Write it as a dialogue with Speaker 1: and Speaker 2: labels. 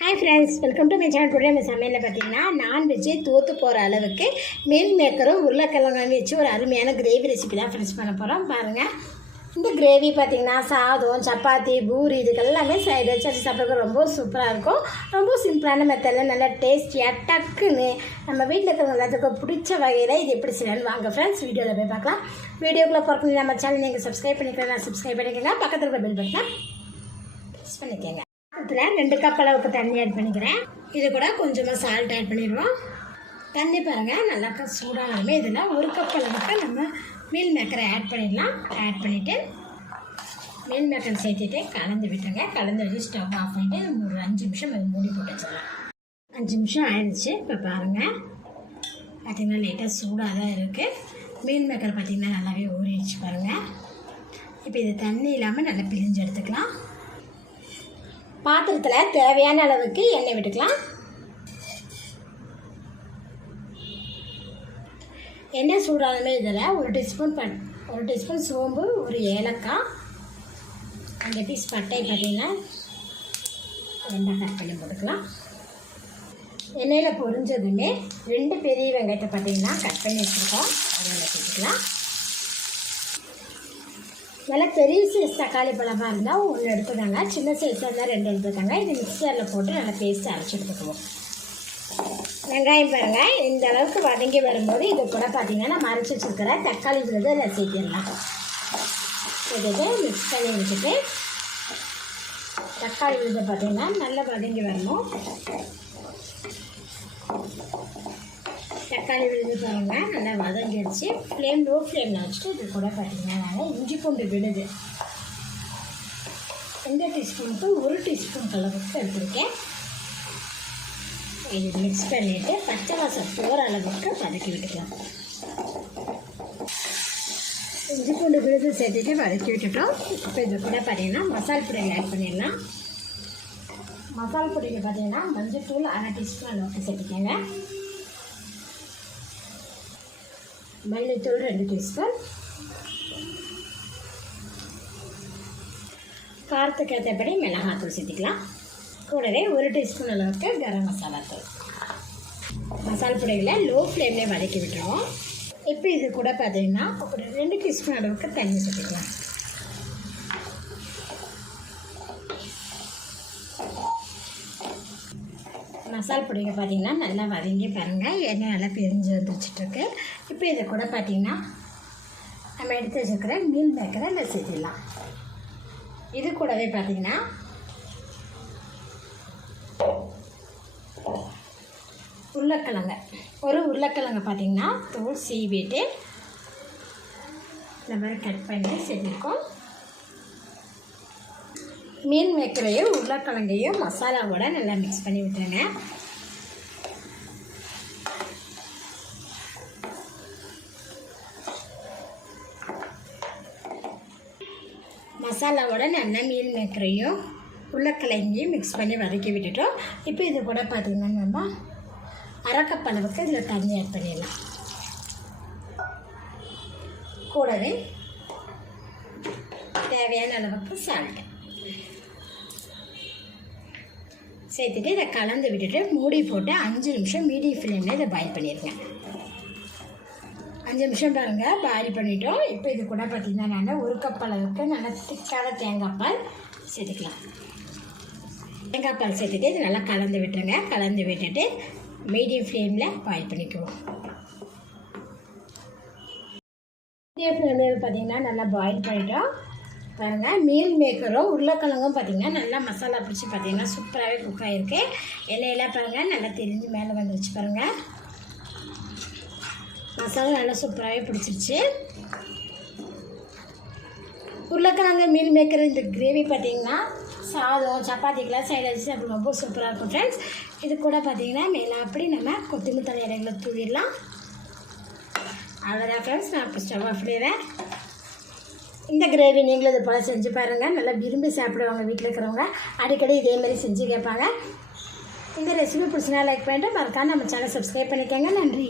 Speaker 1: Hi friends welcome to my channel today நம்ம சமையலில் பார்த்தீங்கன்னா நான்வெஜ்ஜே தோற்று போகிற அளவுக்கு மீன் மேக்கரும் உருளைக்கிழங்கு வச்சு ஒரு அருமையான கிரேவி ரெசிபி தான் ஃப்ரெண்ட்ஸ் பண்ண போகிறோம் பாருங்கள் இந்த கிரேவி பார்த்தீங்கன்னா சாதம் சப்பாத்தி பூரி இதுக்கெல்லாமே சைடு வச்சு அது சாப்பிட்றதுக்கு ரொம்ப சூப்பராக இருக்கும். ரொம்ப சிம்பிளான மெத்தடில் நல்லா டேஸ்டியாக டக்குன்னு நம்ம வீட்டில் இருக்கிறவங்க எல்லாத்துக்கும் பிடிச்ச வகையில் இது எப்படி செய்யலாம்னு வாங்க ஃப்ரெண்ட்ஸ் வீடியோவில் போய் பார்க்கலாம். வீடியோக்குள்ளே பிறக்கணும் நம்ம சேனல் நீங்கள் சப்ஸ்கிரைப் பண்ணிக்கலாம் சப்ஸ்கிரைப் பண்ணிக்கோங்க. பக்கத்தில் இருக்கிற பெல் பட்டனை ப்ரெஸ் பண்ணிக்கோங்க. இதில் ரெண்டு கப் அளவுக்கு தண்ணி ஆட் பண்ணிக்கிறேன். இது கூட கொஞ்சமாக சால்ட் ஆட் பண்ணிடுவோம் தண்ணி பாருங்கள் நல்லா க- சூடானாலுமே இதில் ஒரு கப் அளவுக்கு நம்ம மீல் மேக்கரை ஆட் பண்ணிடலாம். ஆட் பண்ணிவிட்டு மீல் மேக்கர் சேர்த்துட்டு கலந்து விட்டுருங்க. கலந்து வச்சு ஸ்டவ் ஆஃப் பண்ணிட்டு ஒரு அஞ்சு நிமிஷம் அது மூடி போட்டு வச்சிடலாம். அஞ்சு நிமிஷம் ஆயிடுச்சு. இப்போ பாருங்கள் பார்த்திங்கன்னா லைட்டாக சூடாக தான் இருக்குது மீல் மேக்கர் பார்த்திங்கன்னா நல்லாவே ஊறிடுச்சு பாருங்கள் இப்போ இது தண்ணி இல்லாமல் நல்லா பிழிஞ்சு எடுத்துக்கலாம். பாத்திரத்தில் தேவையான அளவுக்கு எண்ணெய் விட்டுக்கலாம். எண்ணெய் சூடாலுமே இதில் ஒரு டீஸ்பூன் பட் ஒரு டீஸ்பூன் சோம்பு ஒரு ஏலக்காய் அஞ்சு பீஸ் பட்டை பார்த்தீங்கன்னா ரெண்டாக கட் பண்ணி போட்டுக்கலாம். எண்ணெயில் பொரிஞ்சதுமே ரெண்டு பெரிய வெங்காயத்தை பார்த்தீங்கன்னா கட் பண்ணி வச்சுருக்கோம். அதில் வச்சுக்கலாம் நல்லா பெரிய சைஸ் தக்காளி பழமாக இருந்தால் ஒன்று எடுத்துக்கோங்க. சின்ன சைஸாக இருந்தால் ரெண்டு எடுத்துக்கோங்க. இது மிக்சரில் போட்டு நல்லா பேஸ்ட் அரைச்சி எடுத்துக்குவோம். வெங்காயம் பாருங்கள் இந்த அளவுக்கு வதங்கி வரும்போது இது கூட பார்த்தீங்கன்னா மறைச்சி அரைச்சி வச்சுருக்கிற தக்காளி விழுது அதில் சேர்த்திடலாம். இது மிக்ஸ் பண்ணி வச்சுட்டு தக்காளி விழுது பார்த்தீங்கன்னா நல்லா வதங்கி வரணும். தக்காளி விழுந்து பாருங்க. நல்லா வதங்கிடுச்சு ஃப்ளேம் லோ ஃப்ளேமில் வச்சுட்டு இது கூட பார்த்தீங்கன்னா நான் இஞ்சி பூண்டு விழுது. ரெண்டு டீஸ்பூனுக்கு ஒரு டீஸ்பூன் அளவுக்கு எடுத்துருக்கேன். இது மிக்ஸ் பண்ணிவிட்டு பச்சை வாசம் போகிற அளவுக்கு வதக்கி விட்டுக்கலாம். இஞ்சி பூண்டு விழுது சேர்த்துட்டு வதக்கி விட்டுட்டோம். இப்போ இது கூட பார்த்தீங்கன்னா மசால் பொடியில் ஆட் பண்ணிடலாம். மசால் பொடியில் பார்த்தீங்கன்னா மஞ்சள் தூள் அரை டீஸ்பூன் அளவுக்கு சேர்த்துக்கோங்க. மல்லித்தூள் ரெண்டு டீஸ்பூன். காரத்துக்கு ஏற்றபடி மிளகாத்தூள் சேர்த்துக்கலாம். கூடவே ஒரு டீஸ்பூன் அளவுக்கு கரம் மசாலா தூள். மசால் பொடிகளை லோ ஃப்ளேம்லேயே வதக்கி விட்டுருவோம். இப்போ இது கூட பார்த்தீங்கன்னா ஒரு ரெண்டு டீஸ்பூன் அளவுக்கு தண்ணி சேர்த்துக்கலாம். மசால் பொடிங்க பார்த்திங்கன்னா நல்லா வதங்கி பாருங்கள் எண்ணெய் நல்லா பிரிஞ்சு வந்துச்சுட்ருக்கு இப்போ இதை கூட பார்த்திங்கன்னா நம்ம எடுத்து வச்சுருக்கிற மீன் பேக்கரை இல்லை சேர்த்திடலாம் இது கூடவே பார்த்தீங்கன்னா உருளைக்கிழங்க. ஒரு உருளைக்கிழங்க பார்த்தீங்கன்னா தோல் சீவிட்டு இந்த மாதிரி கட் பண்ணி செஞ்சுருக்கோம். மீன் மேக்கரையும் உருளைக்கிழங்கையும் மசாலாவோட நல்லா மிக்ஸ் பண்ணி விட்டுருங்க. மசாலாவோட நல்லா மீன் மேக்கரையும் உருளைக்கிழங்கையும் மிக்ஸ் பண்ணி வதக்கி விட்டுட்டோம். இப்போ இது கூட பார்த்திங்கன்னா நம்ம அரைக்கப்பளவுக்கு இதில் தண்ணி ஆட் பண்ணிடலாம். கூடவே தேவையான அளவுக்கு சால்ட்டு சேர்த்துட்டு இதை கலந்து விட்டுட்டு மூடி போட்டு அஞ்சு நிமிஷம் மீடியம் ஃப்ளேமில் இதை பாயில் பண்ணிடுங்க அஞ்சு நிமிஷம் பாருங்கள் பாயில் பண்ணிட்டோம். இப்போ இது கூட பார்த்திங்கன்னா நான் ஒரு கப் அளவுக்கு நல்லா திக்கான தேங்காய் பால் சேர்த்துக்கலாம். தேங்காய் பால் சேர்த்துட்டு இது நல்லா கலந்து விட்டுருங்க. கலந்து விட்டுட்டு மீடியம் ஃப்ளேமில் பாயில் பண்ணிக்குவோம். மீடியம் ஃப்ளேமில் பார்த்திங்கன்னா நல்லா பாயில் பண்ணிட்டோம். பாருங்கள் மீல் மேக்கரும் உருளைக்கிழங்கும் பார்த்தீங்கன்னா நல்லா மசாலா பிடிச்சி பார்த்தீங்கன்னா சூப்பராகவே குக் ஆகிருக்கு எண்ணெயெல்லாம் பாருங்கள் நல்லா தெரிஞ்சு மேலே வந்துருச்சு பாருங்கள் மசாலா நல்லா சூப்பராகவே பிடிச்சிருச்சு. உருளைக்கிழங்கு மீல் மேக்கர் இந்த கிரேவி பார்த்திங்கன்னா சாதம் சப்பாத்திக்கெலாம் சைடு வச்சு அப்படி ரொம்ப சூப்பராக இருக்கும் ஃப்ரெண்ட்ஸ் இது கூட பார்த்திங்கன்னா மேலே அப்படி நம்ம கொத்தமல்லி தலை இடைகளை தூவிடலாம். அவ்வளோதான் ஃப்ரெண்ட்ஸ் நான் இப்போ ஸ்டவ் ஆஃப் இந்த கிரேவி நீங்களும் இது போல் செஞ்சு பாருங்கள் நல்லா விரும்பி சாப்பிடுவாங்க வீட்டில் இருக்கிறவங்க. அடிக்கடி இதே மாதிரி செஞ்சு கேட்பாங்க. இந்த ரெசிபி பிடிச்சினா லைக் பண்ணிட்டு மறக்காம நம்ம சேனல் சப்ஸ்கிரைப் பண்ணிக்கோங்க. நன்றி.